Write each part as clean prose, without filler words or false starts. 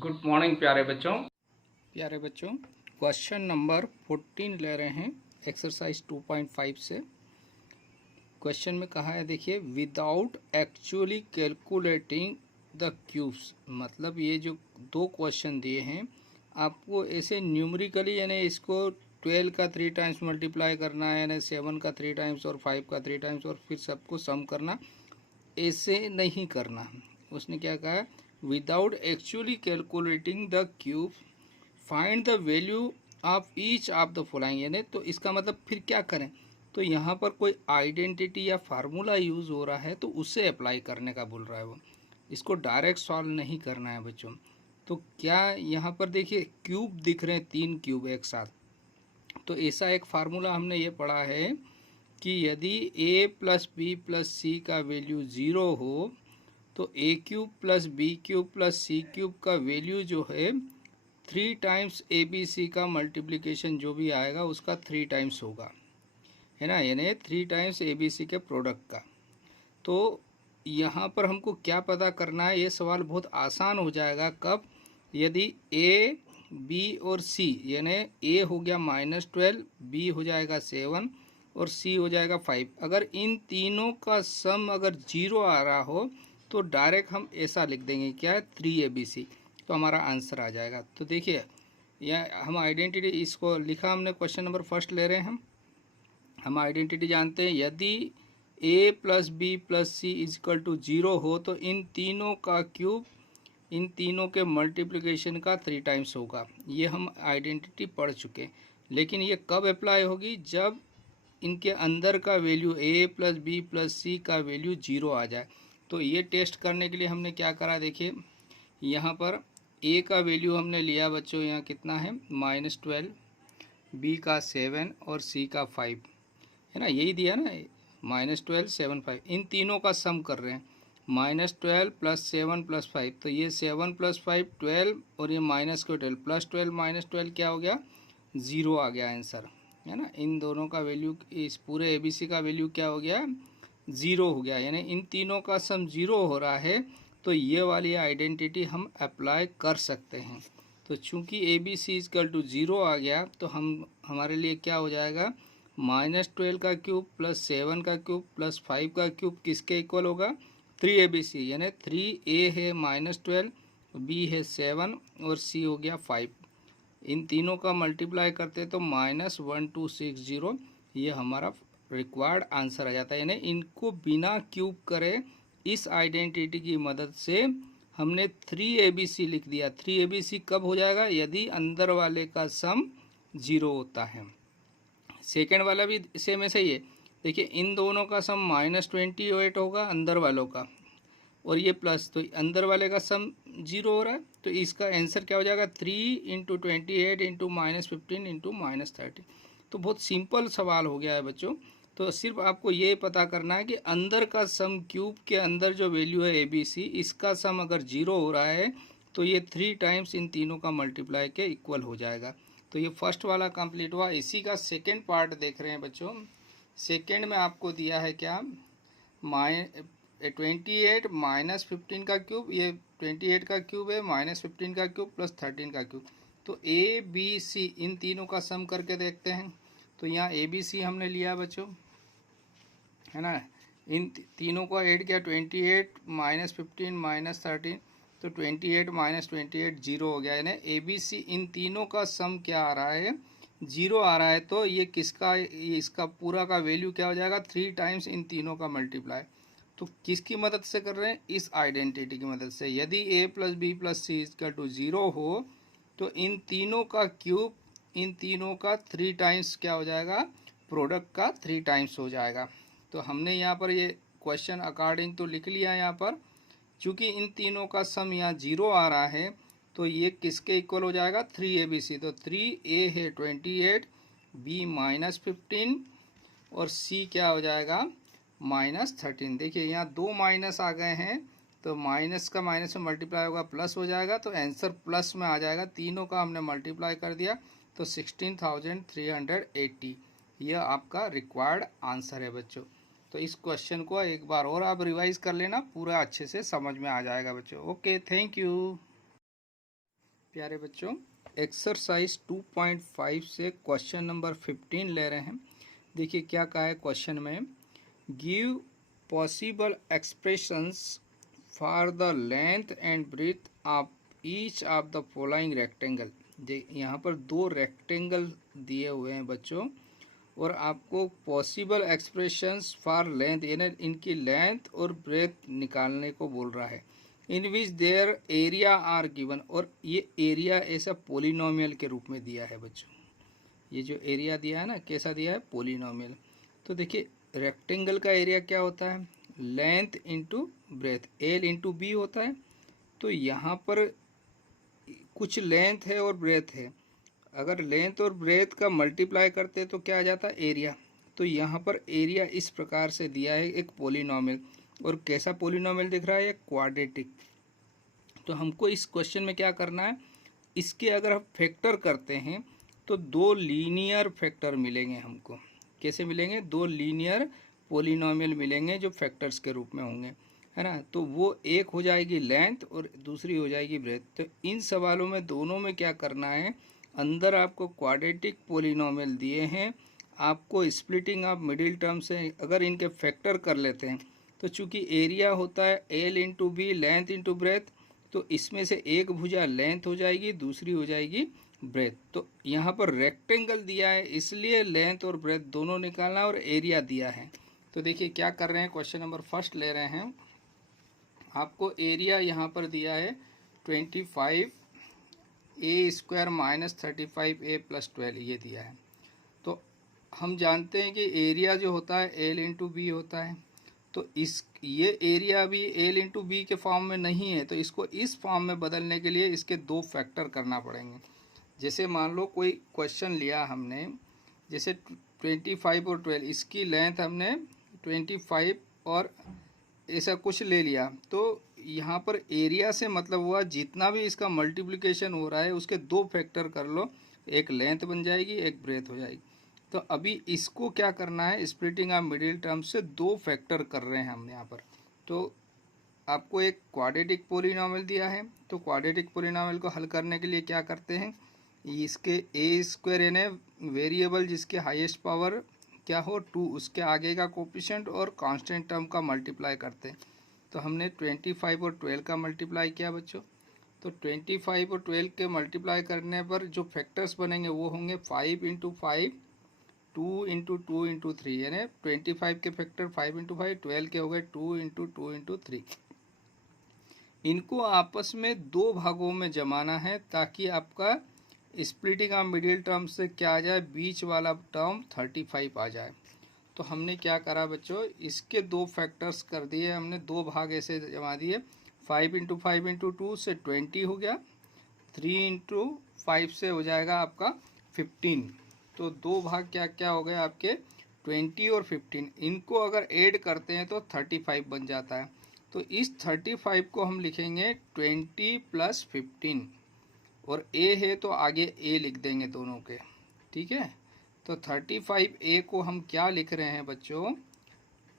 Good morning प्यारे बच्चों question number 14 ले रहे हैं एक्सरसाइज 2.5 से। क्वेश्चन में कहा है, देखिए, without actually calculating the cubes. मतलब ये जो दो क्वेश्चन दिए हैं आपको ऐसे न्यूमेरिकली, यानी इसको 12 का 3 टाइम्स मल्टीप्लाई करना है, यानी 7 का 3 टाइम्स और 5 का 3 टाइम्स और फिर सबको सम करना, ऐसे नहीं करना। उसने क्या कहा, without actually calculating the cube find the value of each of the following. यानी तो इसका मतलब फिर क्या करें, तो यहाँ पर कोई आइडेंटिटी या फार्मूला यूज़ हो रहा है तो उसे अप्लाई करने का बोल रहा है वो। इसको डायरेक्ट सॉल्व नहीं करना है बच्चों। तो क्या यहाँ पर देखिए क्यूब दिख रहे हैं, 3 क्यूब एक साथ। तो ऐसा एक फार्मूला हमने ये पढ़ा है कि यदि a plus b plus c का वैल्यू 0 हो तो a cube plus b cube plus c cube का वैल्यू जो है 3 टाइम्स ए बी सी का मल्टीप्लिकेशन जो भी आएगा उसका 3 टाइम्स होगा, है ना, यानी 3 टाइम्स ए बी सी के प्रोडक्ट का। तो यहाँ पर हमको क्या पता करना है, ये सवाल बहुत आसान हो जाएगा। कब, यदि ए बी और सी, यानी ए हो गया -12, बी हो जाएगा 7 और सी हो जाएगा 5। अगर इन तीनों का सम अगर 0 आ रहा हो तो डायरेक्ट हम ऐसा लिख देंगे, क्या है, 3ABC, तो हमारा आंसर आ जाएगा। तो देखिए यह हम आइडेंटिटी, इसको लिखा हमने, क्वेश्चन नंबर फर्स्ट ले रहे हैं हम आइडेंटिटी जानते हैं, यदि a plus b plus c equal to 0 हो तो इन तीनों का क्यूब इन तीनों के मल्टीप्लिकेशन का 3 टाइम्स होगा। ये हम आइडेंटिटी पढ़ चुके हैं, लेकिन ये कब अप्लाई होगी, जब इनके अंदर का value a plus b plus c का वैल्यू 0 आ जाए। तो ये टेस्ट करने के लिए हमने क्या करा, देखिए यहाँ पर a का वैल्यू हमने लिया बच्चों, यहाँ कितना है -12, b का 7 और c का 5, है ना, यही दिया ना, -12 7 5। इन तीनों का सम कर रहे हैं, -12 प्लस 7 प्लस 5, तो ये 7 प्लस 5 12 और ये माइनस को 12 प्लस 12 -12 क्या हो गया, 0 आ गया आंसर, है ना। इन दोनों का वैल्यू, इस पूरे ABC का वैल्यू क्या हो गया, 0 हो गया, यानी इन तीनों का सम 0 हो रहा है। तो ये वाली आइडेंटिटी हम अप्लाई कर सकते हैं। तो चूंकि ABC इजकल टू 0 आ गया तो हमारे लिए क्या हो जाएगा, -12 का क्यूब प्लस 7 का क्यूब प्लस 5 का क्यूब किसके इक्वल होगा, 3ABC, यानी 3A है -12, B है 7 और C हो गया 5। इन तीनों का मल्टीप्लाई करते तो -1260, ये हमारा रिक्वायर्ड आंसर आ जाता है। यानी इनको बिना क्यूब करे इस आइडेंटिटी की मदद से हमने 3ABC लिख दिया। 3ABC कब हो जाएगा, यदि अंदर वाले का सम 0 होता है। सेकेंड वाला भी सेम ऐसा ही है, देखिए इन दोनों का सम -28 होगा अंदर वालों का, और ये प्लस, तो अंदर वाले का सम 0 हो रहा है, तो इसका आंसर क्या हो जाएगा, 3 इंटू 28 इंटू -15 इंटू -30। तो बहुत सिंपल सवाल हो गया है बच्चों। तो सिर्फ आपको ये पता करना है कि अंदर का सम, क्यूब के अंदर जो वैल्यू है ABC, इसका सम अगर 0 हो रहा है तो ये 3 टाइम्स इन तीनों का मल्टीप्लाई के इक्वल हो जाएगा। तो ये फर्स्ट वाला कंप्लीट हुआ। इसी का सेकेंड पार्ट देख रहे हैं बच्चों। सेकेंड में आपको दिया है क्या, 28 -15 का क्यूब, ये 28 का क्यूब है, -15 का क्यूब प्लस 13 का क्यूब। तो ABC इन तीनों का सम करके देखते हैं। तो यहाँ ABC हमने लिया बच्चों, है ना, इन तीनों को ऐड किया, 28 -15 -13, तो 28 -28 0 हो गया, यानी ABC इन तीनों का सम क्या आ रहा है, 0 आ रहा है। तो ये किसका, इसका पूरा का वैल्यू क्या हो जाएगा, 3 टाइम्स इन तीनों का मल्टीप्लाई। तो किसकी मदद से कर रहे हैं, इस आइडेंटिटी की मदद से। यदि a plus b plus c equal to 0 हो तो इन तीनों का क्यूब इन तीनों का 3 टाइम्स क्या हो जाएगा, प्रोडक्ट का 3 टाइम्स हो जाएगा। तो हमने यहाँ पर ये क्वेश्चन अकॉर्डिंग तो लिख लिया यहाँ पर, चूँकि इन तीनों का सम यहाँ 0 आ रहा है तो ये किसके इक्वल हो जाएगा, 3ABC। तो 3A है 28, B -15 और C क्या हो जाएगा, -13। देखिए यहाँ दो माइनस आ गए हैं, तो माइनस का माइनस में मल्टीप्लाई होगा प्लस हो जाएगा, तो आंसर प्लस में आ जाएगा। तीनों का हमने मल्टीप्लाई कर दिया तो 16,380, यह आपका रिक्वायर्ड आंसर है बच्चों। तो इस क्वेश्चन को एक बार और आप रिवाइज कर लेना, पूरा अच्छे से समझ में आ जाएगा बच्चों। Okay, thank you. प्यारे बच्चों, एक्सरसाइज 2.5 से क्वेश्चन नंबर 15 ले रहे हैं। देखिए क्या कहा है क्वेश्चन में, give possible expressions for the length and breadth of each of the following rectangle. यहाँ पर दो रेक्टेंगल दिए हुए हैं बच्चों, और आपको पॉसिबल एक्सप्रेशंस फॉर लेंथ यानी इनकी लेंथ और ब्रेथ निकालने को बोल रहा है। In which their area are given, और ये एरिया ऐसा पोलिनोमियल के रूप में दिया है बच्चों। ये जो एरिया दिया है ना, कैसा दिया है, पोलिनोमियल। तो देखिए रेक्टेंगल का एरिया क्या होता है, length into breadth, l into b होता है। तो यहाँ पर कुछ लेंथ है और ब्रेथ है, अगर लेंथ और ब्रेथ का मल्टीप्लाई करते तो क्या आ जाता है, एरिया। तो यहाँ पर एरिया इस प्रकार से दिया है, एक पोलिनोमियल। और कैसा पोलिनोमियल दिख रहा है, क्वाड्रेटिक। तो हमको इस क्वेश्चन में क्या करना है, इसके अगर हम फैक्टर करते हैं तो दो लीनियर फैक्टर मिलेंगे हमको। कैसे मिलेंगे, दो लीनियर पोलिनोमियल मिलेंगे जो फैक्टर्स के रूप में होंगे, है ना। तो वो एक हो जाएगी लेंथ और दूसरी हो जाएगी ब्रेथ। तो इन सवालों में दोनों में क्या करना है, अंदर आपको क्वाड्रेटिक पोलिनोमियल दिए हैं, आपको स्प्लिटिंग ऑफ मिडिल टर्म से अगर इनके फैक्टर कर लेते हैं तो चूंकि एरिया होता है l into b, length into breadth, तो इसमें से एक भुजा लेंथ हो जाएगी, दूसरी हो जाएगी ब्रेथ। तो यहाँ पर रेक्टेंगल दिया है इसलिए लेंथ और ब्रेथ दोनों निकालना, और एरिया दिया है। तो देखिए क्या कर रहे हैं, क्वेश्चन नंबर फर्स्ट ले रहे हैं। आपको एरिया यहाँ पर दिया है 25 ए स्क्वायर माइनस 35 ए प्लस 12, ये दिया है। तो हम जानते हैं कि एरिया जो होता है एल इंटू बी होता है। तो ये एरिया भी एल इंटू बी के फॉर्म में नहीं है, तो इसको इस फॉर्म में बदलने के लिए इसके दो फैक्टर करना पड़ेंगे। जैसे मान लो कोई क्वेश्चन लिया हमने, जैसे 25 और 12, इसकी लेंथ हमने 25 और ऐसा कुछ ले लिया, तो यहाँ पर एरिया से मतलब हुआ जितना भी इसका मल्टीप्लिकेशन हो रहा है उसके दो फैक्टर कर लो, एक लेंथ बन जाएगी, एक ब्रेथ हो जाएगी। तो अभी इसको क्या करना है, स्प्लिटिंग ऑफ मिडिल टर्म से दो फैक्टर कर रहे हैं हम यहाँ पर। तो आपको एक क्वाड्रेटिक पोलिनोमियल दिया है, तो क्वाड्रेटिक पोलिनोमियल को हल करने के लिए क्या करते हैं, इसके ए स्क्वायर यानी वेरिएबल जिसके हाईएस्ट पावर क्या हो 2, उसके आगे का कोफिशिएंट और कांस्टेंट टर्म का मल्टीप्लाई करते हैं। तो हमने 25 और 12 का मल्टीप्लाई किया बच्चों। तो 25 और 12 के मल्टीप्लाई करने पर जो फैक्टर्स बनेंगे वो होंगे 5 इंटू 5, 2 इंटू 2 इंटू 3, यानी 25 के फैक्टर 5 इंटू 5, 12 के हो गए 2 इंटू 2 इंटू 3। इनको आपस में दो भागों में जमाना है ताकि आपका स्प्लिटिंग ऑफ मिडिल टर्म से क्या आ जाए, बीच वाला टर्म 35 आ जाए। तो हमने क्या करा बच्चों, इसके दो फैक्टर्स कर दिए हमने, दो भाग ऐसे जमा दिए। 5 इंटू 5 इंटू 2 से 20 हो गया, 3 इंटू 5 से हो जाएगा आपका 15। तो दो भाग क्या क्या हो गए आपके, 20 और 15। इनको अगर ऐड करते हैं तो 35 बन जाता है। तो इस 35 को हम लिखेंगे 20 प्लस 15, और ए है तो आगे ए लिख देंगे दोनों के, ठीक है। तो 35 ए को हम क्या लिख रहे हैं बच्चों,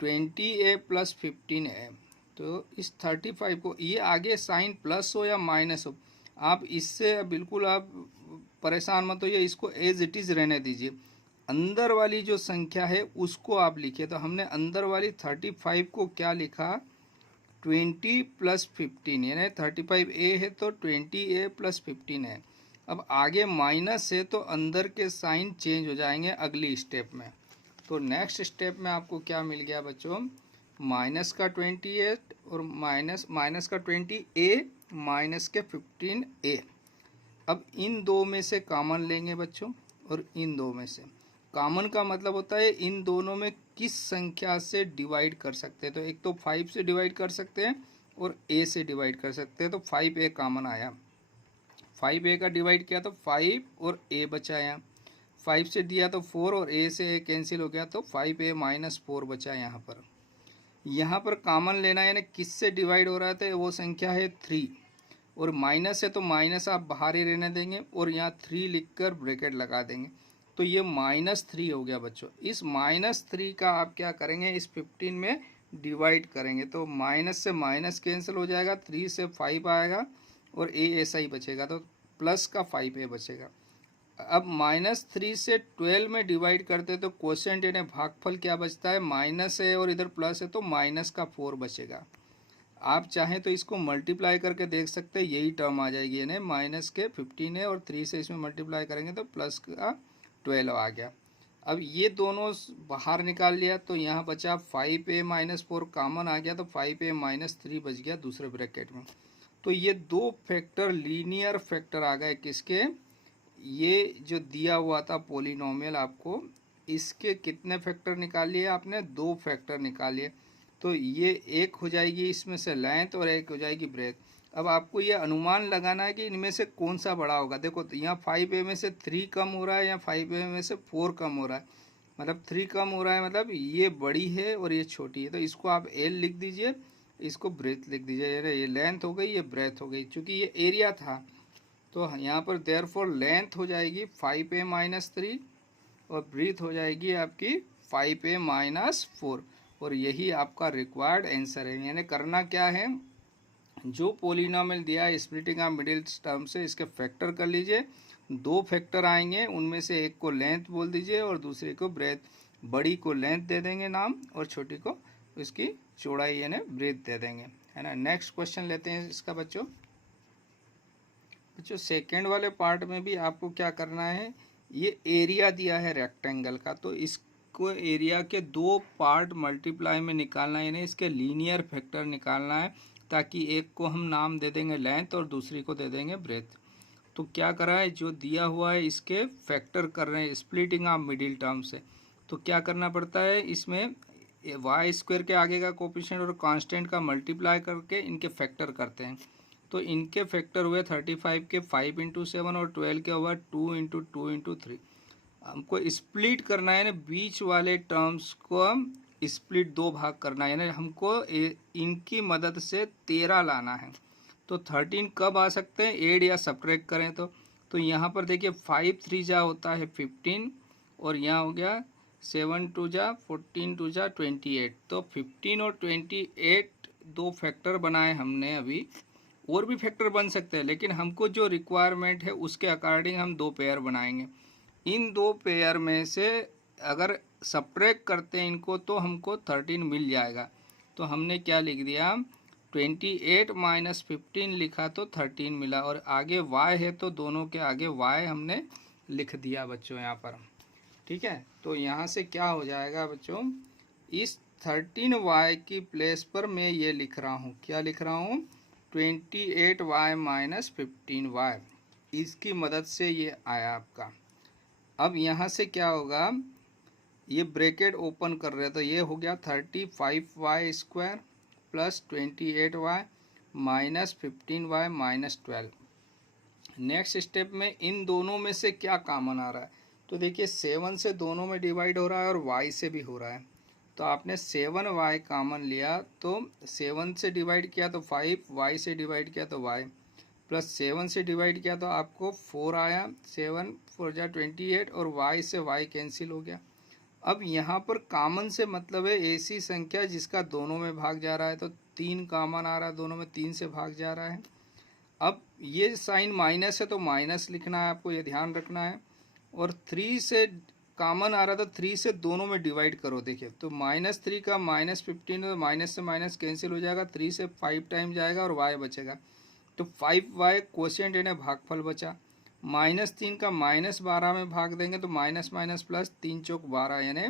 20 ए प्लस 15 ए। तो इस 35 को, ये आगे साइन प्लस हो या माइनस हो, आप इससे बिल्कुल आप परेशान मत होइए, इसको एज इट इज़ रहने दीजिए। अंदर वाली जो संख्या है उसको आप लिखिए। तो हमने अंदर वाली 35 को क्या लिखा, 20 प्लस 15, यानी 35 ए है तो 20 ए प्लस 15 है। अब आगे माइनस है तो अंदर के साइन चेंज हो जाएंगे अगली स्टेप में। तो नेक्स्ट स्टेप में आपको क्या मिल गया बच्चों, माइनस का 28 और माइनस का 20 ए माइनस के 15 ए। अब इन दो में से कॉमन लेंगे बच्चों, और इन दो में से कॉमन का मतलब होता है इन दोनों में किस संख्या से डिवाइड कर सकते हैं। तो एक तो 5 से डिवाइड कर सकते हैं और a से डिवाइड कर सकते हैं। तो 5a कॉमन आया, 5a का डिवाइड किया तो 5 और a बचा यहाँ, 5 से दिया तो 4 और a से a कैंसिल हो गया, तो 5a माइनस 4 बचा यहाँ पर कॉमन लेना है, यानी किससे डिवाइड हो रहा था, वो संख्या है 3, और माइनस है तो माइनस आप बाहर ही रहने देंगे और यहाँ 3 लिखकर ब्रैकेट लगा देंगे। तो ये -3 हो गया बच्चों। इस -3 का आप क्या करेंगे, इस 15 में डिवाइड करेंगे, तो माइनस से माइनस कैंसिल हो जाएगा, 3 से 5 आएगा और a ऐसा ही बचेगा। तो प्लस का 5a बचेगा। अब -3 से 12 में डिवाइड करते तो क्वोशिएंट यानी भागफल क्या बचता है, माइनस है और इधर प्लस है तो माइनस का 4 बचेगा। आप चाहें तो इसको मल्टीप्लाई करके देख सकते हैं, यही टर्म आ जाएगी, यानी माइनस के 15 है और 3 से इसमें मल्टीप्लाई करेंगे तो प्लस का 12 आ गया। अब ये दोनों बाहर निकाल लिया तो यहाँ बचा 5a - 4 कॉमन आ गया तो 5a - 3 बच गया दूसरे ब्रैकेट में। तो ये दो फैक्टर लीनियर फैक्टर आ गए किसके, ये जो दिया हुआ था पॉलिनोमियल आपको, इसके कितने फैक्टर निकाल लिए आपने, 2 फैक्टर निकाल लिए। तो ये एक हो जाएगी इसमें से लेंथ और एक हो जाएगी ब्रेथ। अब आपको ये अनुमान लगाना है कि इनमें से कौन सा बड़ा होगा। देखो तो यहाँ 5a में से 3 कम हो रहा है या 5a में से 4 कम हो रहा है, मतलब 3 कम हो रहा है, मतलब ये बड़ी है और ये छोटी है। तो इसको आप l लिख दीजिए, इसको ब्रेथ लिख दीजिए। ये लेंथ हो गई, ये ब्रेथ हो गई। चूँकि ये एरिया था तो यहाँ पर देयरफॉर लेंथ हो जाएगी 5a - 3 और ब्रीथ हो जाएगी आपकी 5a - 4 और यही आपका रिक्वायर्ड आंसर है। यानी करना क्या है, जो पॉलिनोमियल दिया है स्प्लिटिंग ऑफ मिडिल टर्म से इसके फैक्टर कर लीजिए। 2 फैक्टर आएंगे, उनमें से एक को लेंथ बोल दीजिए और दूसरे को ब्रेथ। बड़ी को लेंथ दे देंगे नाम और छोटी को इसकी चौड़ाई यानी ब्रेथ दे देंगे, है ना। नेक्स्ट क्वेश्चन लेते हैं इसका बच्चों। सेकेंड वाले पार्ट में भी आपको क्या करना है, ये एरिया दिया है रेक्टेंगल का, तो इसको एरिया के 2 पार्ट मल्टीप्लाई में निकालना है, यानी इसके लीनियर फैक्टर निकालना है, ताकि एक को हम नाम दे देंगे लेंथ और दूसरी को दे देंगे ब्रेथ। तो क्या करा है, जो दिया हुआ है इसके फैक्टर कर रहे हैं स्प्लिटिंग ऑफ मिडिल टर्म से। तो क्या करना पड़ता है, इसमें वाई स्क्वायर के आगे का कोफिशिएंट और कांस्टेंट का मल्टीप्लाई करके इनके फैक्टर करते हैं। तो इनके फैक्टर हुए 35 के 5 × 7 और 12 के हुआ 2 × 2 × 3। हमको स्प्लिट करना है ना, बीच वाले टर्म्स को स्प्लिट 2 भाग करना है ना, हमको इनकी मदद से 13 लाना है। तो 13 कब आ सकते हैं, ऐड या सब्ट्रैक्ट करें तो यहाँ पर देखिए 5 3 जा होता है 15 और यहाँ हो गया 7 2 जा 14 2 जा 28। तो 15 और 28 2 फैक्टर बनाए हमने अभी, और भी फैक्टर बन सकते हैं, लेकिन हमको जो रिक्वायरमेंट है उसके अकॉर्डिंग हम 2 पेयर बनाएंगे। इन 2 पेयर में से अगर सब्ट्रैक्ट करते हैं इनको तो हमको 13 मिल जाएगा। तो हमने क्या लिख दिया, 28 - 15 लिखा तो 13 मिला, और आगे y है तो दोनों के आगे y हमने लिख दिया बच्चों यहाँ पर, ठीक है। तो यहाँ से क्या हो जाएगा बच्चों, इस 13y की प्लेस पर मैं ये लिख रहा हूँ, क्या लिख रहा हूँ, 28y - 15y। इसकी मदद से ये आया आपका। अब यहाँ से क्या होगा, ये ब्रैकेट ओपन कर रहे हैं तो ये हो गया 35y² plus 28y - 15y - 12। Next step में इन दोनों में से क्या कॉमन आ रहा है, तो देखिए 7 से दोनों में डिवाइड हो रहा है और y से भी हो रहा है। तो आपने 7y कॉमन लिया तो 7 से डिवाइड किया तो 5, y से डिवाइड किया तो y, प्लस 7 से डिवाइड किया तो आपको 4 आया, 7 4 जा 28 और y से y कैंसिल हो गया। अब यहाँ पर कॉमन से मतलब है ऐसी संख्या जिसका दोनों में भाग जा रहा है, तो 3 कॉमन आ रहा है, दोनों में 3 से भाग जा रहा है। अब ये साइन माइनस है तो माइनस लिखना है आपको, ये ध्यान रखना है। और 3 से कॉमन आ रहा था, 3 से दोनों में डिवाइड करो, देखिए तो -3 का -15 तो माइनस से माइनस कैंसिल हो जाएगा, 3 से 5 टाइम जाएगा और y बचेगा। तो 5y क्वोशिएंट यानी भागफल बचा। -3 का -12 में भाग देंगे तो माइनस माइनस प्लस 3 चौक 12 यानी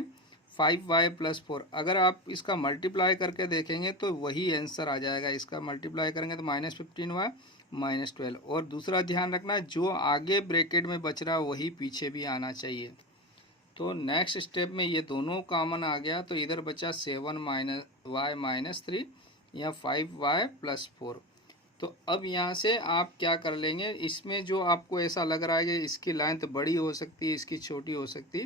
5y + 4। अगर आप इसका मल्टीप्लाई करके देखेंगे तो वही आंसर आ जाएगा। इसका मल्टीप्लाई करेंगे तो -15y - 12। और दूसरा ध्यान रखना, जो आगे ब्रैकेट में बच रहा है वही पीछे भी आना चाहिए। तो नेक्स्ट स्टेप में ये दोनों कॉमन आ गया तो इधर बचा 7y - 3 या 5y + 4। तो अब यहाँ से आप क्या कर लेंगे, इसमें जो आपको ऐसा लग रहा है कि इसकी लेंथ बड़ी हो सकती है, इसकी छोटी हो सकती,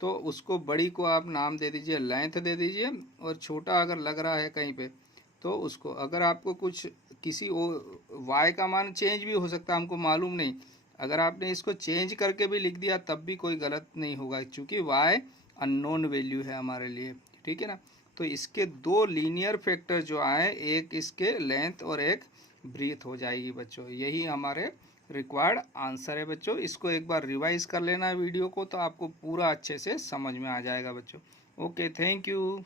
तो उसको बड़ी को आप नाम दे दीजिए, लेंथ दे दीजिए, और छोटा अगर लग रहा है कहीं पे तो उसको, अगर आपको कुछ किसी y का मान चेंज भी हो सकता है, हमको मालूम नहीं, अगर आपने इसको चेंज करके भी लिख दिया तब भी कोई गलत नहीं होगा, क्योंकि y अननोन वैल्यू है हमारे लिए, ठीक है ना। तो इसके 2 लीनियर फैक्टर जो आए, एक इसके लेंथ और एक ब्रीथ हो जाएगी बच्चों, यही हमारे रिक्वायर्ड आंसर है बच्चों। इसको एक बार रिवाइज कर लेना वीडियो को, तो आपको पूरा अच्छे से समझ में आ जाएगा बच्चों। Okay, thank you.